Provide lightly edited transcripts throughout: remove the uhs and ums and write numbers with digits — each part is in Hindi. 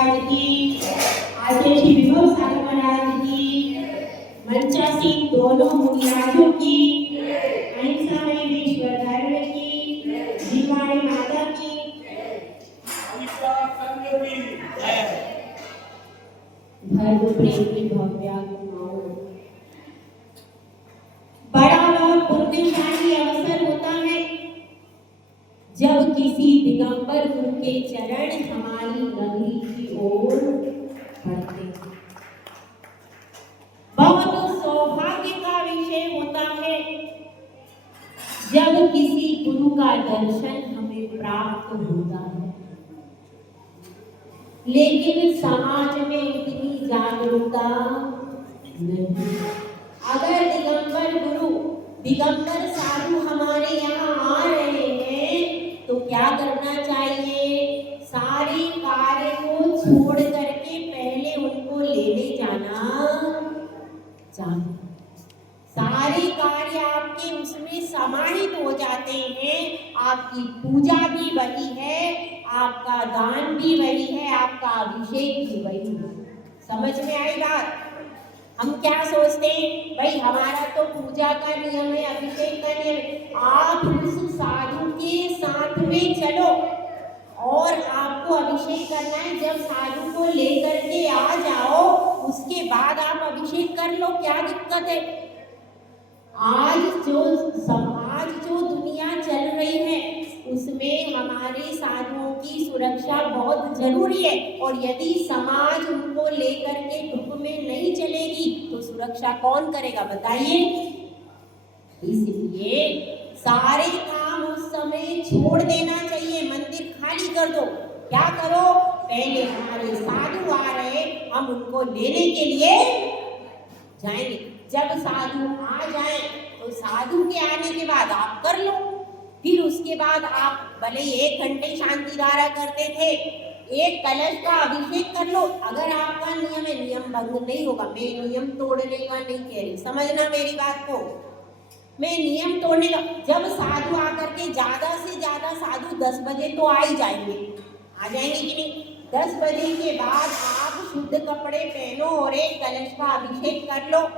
महाराज की, आचार्य श्री विभव सागर महाराज की, मंचासीन दोनों मुनिराजों की, अहिंसा में विश्व धर्म की, जीवाणी माता की, धर्म प्रेम की भव्यात्माओं। बड़ा वह पुण्यशाली अवसर होता है जब किसी दिगंबर गुरु के चरण हमारी नगरी की ओर बढ़ते हैं। बहुत सौभाग्य का विषय होता है जब किसी गुरु का दर्शन हमें प्राप्त होता है। लेकिन समाज में इतनी जागरूकता नहीं। अगर दिगंबर गुरु, दिगंबर साधु हमारे यहाँ आ रहे हैं तो क्या करना चाहिए? सारे कार्य को छोड़ करके पहले उनको लेने जाना चाहिए। सारे कार्य आपके उसमें समाहित हो जाते हैं। आपकी पूजा भी वही है, आपका दान भी वही है, आपका अभिषेक भी वही है। समझ में आई बात? हम क्या सोचते हैं, भाई हमारा तो पूजा का नियम है, अभिषेक का नियम है। आप उस साधु के साथ में चलो और आपको अभिषेक करना है। जब साधु को लेकर के आ जाओ उसके बाद आप अभिषेक कर लो, क्या दिक्कत है? आज जो दुनिया चल रही है उसमें हमारे साधुओं की सुरक्षा बहुत जरूरी है। और यदि समाज उनको लेकर के ग्रुप में नहीं चलेगी तो सुरक्षा कौन करेगा बताइए? इसलिए सारे काम उस समय छोड़ देना चाहिए, मंदिर खाली कर दो। क्या करो? पहले हमारे साधु आ रहे, हम उनको लेने के लिए जाएंगे। जब साधु आ जाए तो साधु के आने के बाद आप कर लो। फिर उसके बाद आप भले 1 घंटे शांति धारा करते थे, एक कलश का अभिषेक कर लो। अगर आपका नियम है, नियम भंग नहीं होगा। मैं नियम तोड़ने का नहीं कह रही, समझना मेरी बात को। मैं नियम तोड़ने का, जब साधु आकर के ज्यादा से ज्यादा साधु 10 बजे तो आ ही जाएंगे, आ जाएंगे कि नहीं? 10 बजे के बाद आप शुद्ध कपड़े पहनो और एक कलश का अभिषेक कर लो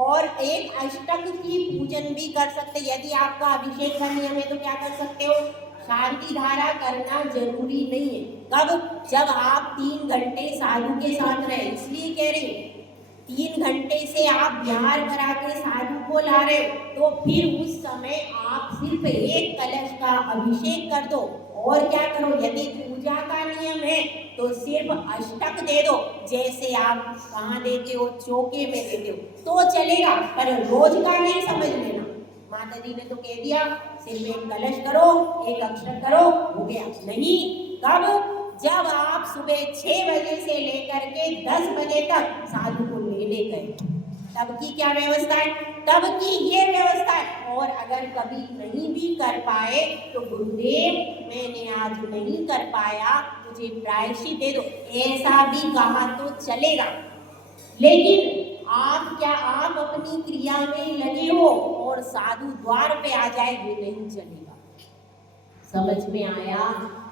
और एक अष्टक की पूजन भी कर सकते। यदि आपका अभिषेक का नियम है तो क्या कर सकते हो? शांति धारा करना जरूरी नहीं है। कब? जब आप 3 घंटे साधु के साथ रहे। इसलिए कह रही हूँ 3 घंटे से आप विहार करा के साधु को ला रहे हो तो फिर उस समय आप सिर्फ एक कलश का अभिषेक कर दो। और क्या करो? यदि पूजा का नियम है तो सिर्फ अष्टक दे दो, जैसे आप कहाँ देते हो, चौके में देते हो तो चलेगा, पर रोज का नहीं समझ लेना। माता जी ने तो कह दिया सिर्फ एक कलश करो, एक अक्षर करो, हो गया। नहीं, कब? जब आप सुबह 6 बजे से लेकर के 10 बजे तक साधु को लेने गए, तब की क्या व्यवस्था है? तब की ये व्यवस्था है। और अगर कभी नहीं भी कर पाए तो गुरुदेव मैंने आज नहीं कर पाया, मुझे प्रायश्चित दे दो, ऐसा भी कहा तो चलेगा। लेकिन आप अपनी क्रिया में लगे हो और साधु द्वार पे आ जाए, ये नहीं चलेगा। समझ में आया?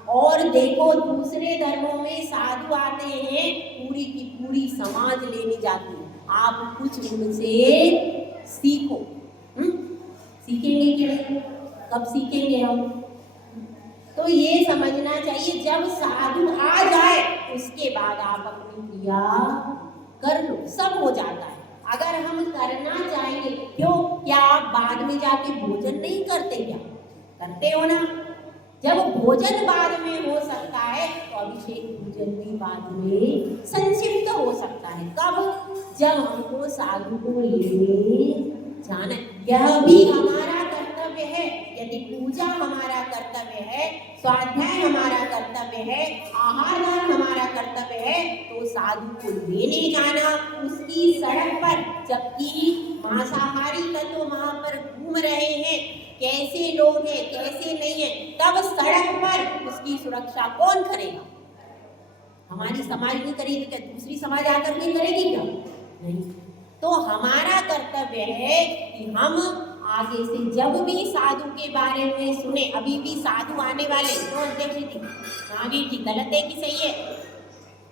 और देखो दूसरे धर्मों में साधु आते हैं, पूरी की पूरी समाज लेने जाती है। आप कुछ उनसे सीखो। सीखेंगे कि नहीं? कब सीखेंगे हम? तो ये समझना चाहिए जब साधु आ जाए उसके बाद आप अपनी क्रिया कर लो, सब हो जाता है। अगर हम करना चाहेंगे, क्यों? क्या आप बाद में जाके भोजन नहीं करते? क्या करते हो ना? जब भोजन बाद में हो सकता है तो अभिषेक पूजन भी बाद में संक्षिप्त हो सकता है। कब? जब हमको साधु को लेने जाना। यह भी हमारा कर्तव्य है। यदि पूजा हमारा कर्तव्य है, स्वाध्याय हमारा कर्तव्य है, आहार दान हमारा कर्तव्य है, तो साधु को लेने जाना उसकी सड़क पर, जबकि मांसाहारी तत्व वहां पर घूम रहे हैं, कैसे लोग हैं कैसे नहीं है, तब सड़क पर उसकी सुरक्षा कौन करेगा? हमारी समाज नहीं करेगी, क्या दूसरी समाज आकर के करेगी? क्या नहीं। तो हमारा कर्तव्य है कि हम आगे से जब भी साधु के बारे में सुने, अभी भी साधु आने वाले, तो अध्यक्ष जी हाँ भी ठीक, गलत है कि सही है?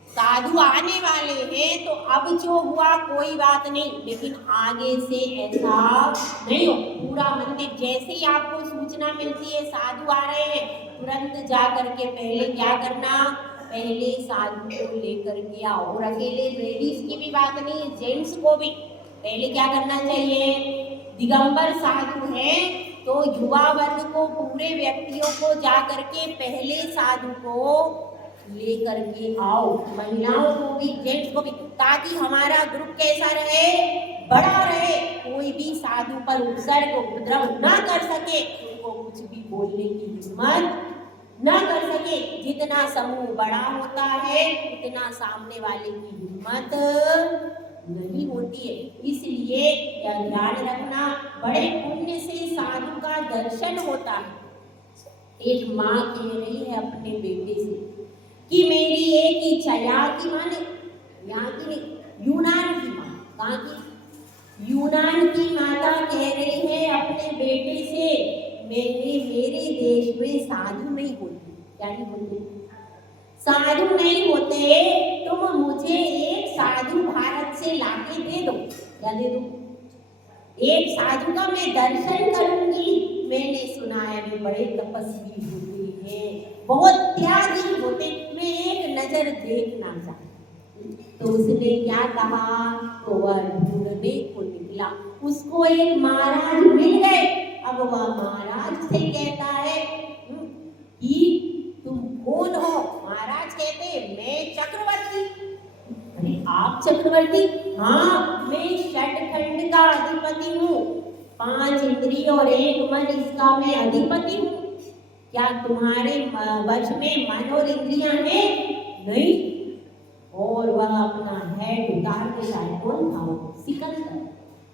साधु आने वाले हैं तो अब जो हुआ कोई बात नहीं, लेकिन आगे से ऐसा नहीं हो। पूरा मंदिर जैसे ही आपको सूचना मिलती है साधु आ रहे हैं, तुरंत जा करके पहले क्या करना, पहले साधु को लेकर के आओ। और अकेले लेडीज की भी बात नहीं, जेंट्स को भी पहले क्या करना चाहिए, दिगंबर साधु है तो युवा वर्ग को, पूरे व्यक्तियों को जा करके पहले साधु को लेकर के आओ, महिलाओं को भी जेंट्स को भी, ताकि हमारा ग्रुप कैसा रहे, बड़ा रहे, कोई भी साधु पर उपसर्ग उपद्रव ना कर सके, उनको कुछ भी बोलने की हिम्मत ना कर सके। जितना समूह बड़ा होता है उतना सामने वाले की हिम्मत नहीं होती है। इसलिए यह ध्यान रखना, बड़े पुण्य से साधु का दर्शन होता है। एक माँ कह रही है अपने बेटे से कि मेरी एक इच्छा, यहाँ की माँ ने, यहाँ की नहीं, यूनान की माँ, कहाँ की, यूनान की माता कह रही है अपने बेटे से, मेरे देश में साधु नहीं होते। क्या नहीं होते? साधु नहीं होते, तुम मुझे एक साधु भारत से लाके दे दो। क्या दे दो? एक साधु का मैं दर्शन करूंगी। मैंने सुना है वे बड़े तपस्वी होते हैं, बहुत त्यागी होते, मैं एक नजर देखना चाहती। तो उसने क्या कहा, तो वह ढूंढने को निकला, उसको एक महाराज मिल गए। अब वह महाराज से कहता है कि तुम कौन हो? महाराज कहते मैं चक्रवर्ती। अरे आप चक्रवर्ती? हाँ, मैं षटखंड का अधिपति हूँ, 5 इंद्रिय और 1 मन, इसका मैं अधिपति हूँ। क्या तुम्हारे वश में मन और इंद्रियां हैं? नहीं। और वह अपना हेड उतार के लाए, कौन था वो? सिकंदर।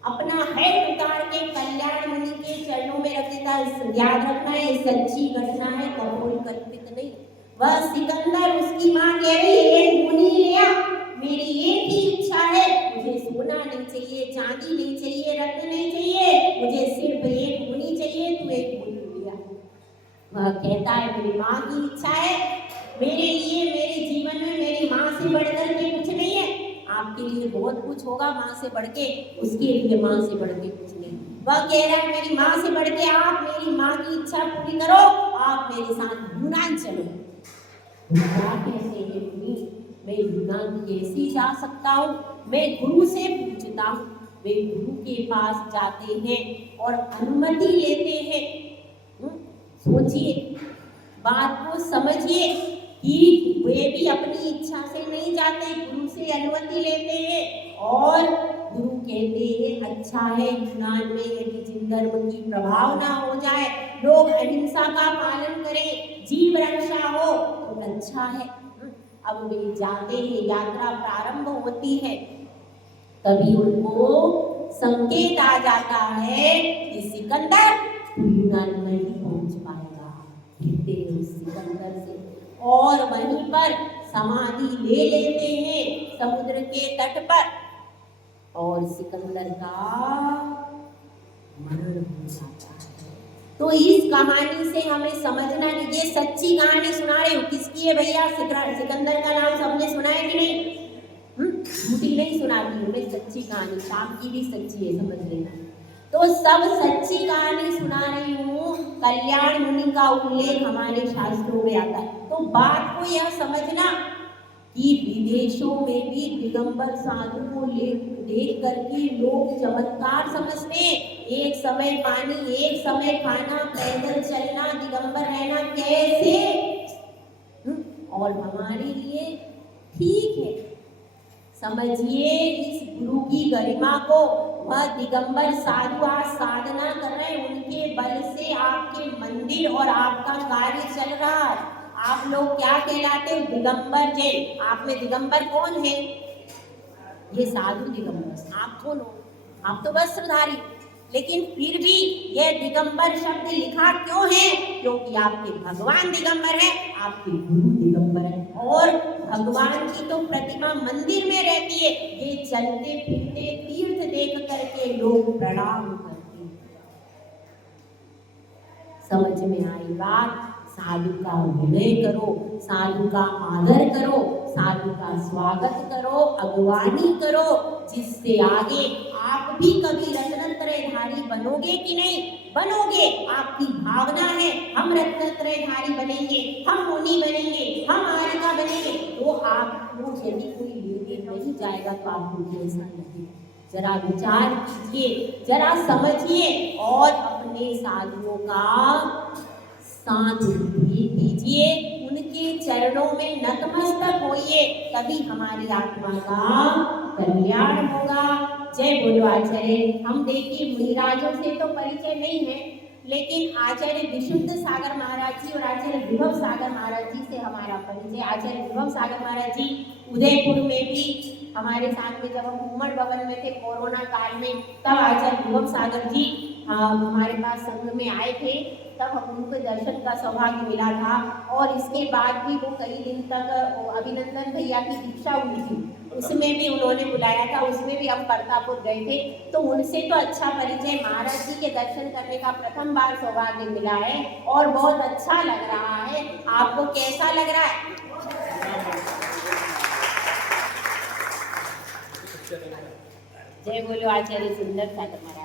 अपना हेड उतार के कल्याण मुनि के चरणों में रख देता है। याद रखना है, सच्ची घटना है, कल्पित नहीं। वह सिकंदर, उसकी माँ कह रही है मुनि लिया, मेरी एक ही इच्छा है, मुझे सोना नहीं चाहिए, चांदी नहीं चाहिए, रत्न नहीं चाहिए, मुझे सिर्फ एक मुनि चाहिए, तू एक मुनि लिया। वह कहता है मेरी माँ की इच्छा है, मेरे लिए, मेरे जीवन में मेरी माँ से बढ़कर के कुछ नहीं है। आपके लिए बहुत कुछ होगा माँ से बढ़ के, उसके लिए माँ से बढ़ के कुछ नहीं। वह कह रहा है मेरी माँ से बढ़ के आप मेरी माँ की इच्छा पूरी करो, आप मेरे साथ यूनान चलो। क्या कहते हैं मुनि, मैं यूनान कैसे जा सकता हूँ? मैं गुरु से पूछता हूँ। वे गुरु के पास जाते हैं और अनुमति लेते हैं। सोचिए, बात को समझिए कि वे भी अपनी इच्छा से नहीं जाते, गुरु से अनुमति लेते हैं। और गुरु कहते हैं अच्छा है, यूनान में यदि जिन धर्म की प्रभाव ना हो जाए, लोग अहिंसा का पालन करें, जीव रक्षा हो तो अच्छा है। अब वे जाते हैं, यात्रा प्रारंभ होती है, तभी उनको संकेत आ जाता है कि सिकंदर यूनान नहीं पहुंच पाएगा। कहते हैं उस सिकंदर से, और वहीं पर समाधि ले लेते हैं समुद्र के तट पर, और सिकंदर का मरण हो जाता है। तो इस कहानी से हमें समझना कि ये सच्ची कहानी सुना रही हूँ। किसकी है भैया? सिकंदर का नाम सबने सुना है कि नहीं? झूठी नहीं सुनाती हूँ मैं, सच्ची कहानी, शाम की भी सच्ची है, समझ लेना। तो सब सच्ची कहानी सुना रही हूँ, कल्याण मुनि का उल्लेख हमारे शास्त्रों में आता है। तो बात को यह समझना कि विदेशों में भी दिगंबर साधु को देख करके लोग चमत्कार समझते हैं। एक समय पानी, एक समय खाना, पैदल चलना, दिगंबर रहना कैसे, और हमारे लिए ठीक है। समझिए इस गुरु की गरिमा को। वह दिगंबर साधु आज साधना कर रहे हैं, उनके बल से आपके मंदिर और आपका कार्य चल रहा है। आप लोग क्या कहलाते हो? दिगंबर जैन। आप में दिगंबर कौन है? ये साधु दिगंबर। आप कौन हो? आप तो वस्त्रधारी। लेकिन फिर भी यह दिगंबर शब्द लिखा क्यों है? क्योंकि आपके भगवान दिगंबर है, आपके गुरु दिगंबर है, और भगवान की तो प्रतिमा मंदिर में रहती है। ये चलते फिरते तीर्थ देख करके लोग प्रणाम करते हैं। समझ में आई बात? साधु का विनय करो, साधु का आदर करो, साधु का स्वागत करो, अगवानी करो, जिससे आगे आप भी कभी रत्नत्रयधारी बनोगे कि नहीं बनोगे। आपकी भावना है हम रत्नत्रयधारी बनेंगे, हम मुनि बनेंगे, हम आर्यका बनेंगे, वो आपको यदि कोई लेके नहीं जाएगा तो आपको कैसा लगेगा। जरा विचार कीजिए, जरा समझिए और अपने साधुओं का साथ भी दीजिए, उनके चरणों में नतमस्तक होइए, तभी हमारी आत्मा का कल्याण होगा। जय बोलो आचार्य। हम देखिए मुनिराजों से तो परिचय नहीं है, लेकिन आचार्य विशुद्ध सागर महाराज जी और आचार्य विभव सागर महाराज जी से हमारा परिचय। आचार्य विभव सागर महाराज जी उदयपुर में भी हमारे साथ में जब हम उमड़ भवन में थे कोरोना काल में, तब आचार्य विभव सागर जी हमारे पास संघ में आए थे, तब हम उनको दर्शन का सौभाग्य मिला था। और इसके बाद भी वो कई दिन तक अभिनंदन भैया की दीक्षा हुई थी, उसमें भी उन्होंने बुलाया था, उसमें भी हम करतापुर गए थे। तो उनसे तो अच्छा परिचय, महाराज जी के दर्शन करने का प्रथम बार सौभाग्य मिला है और बहुत अच्छा लग रहा है। आपको कैसा लग रहा है? जय बोलो आचार्य सुंदर सागर महाराज।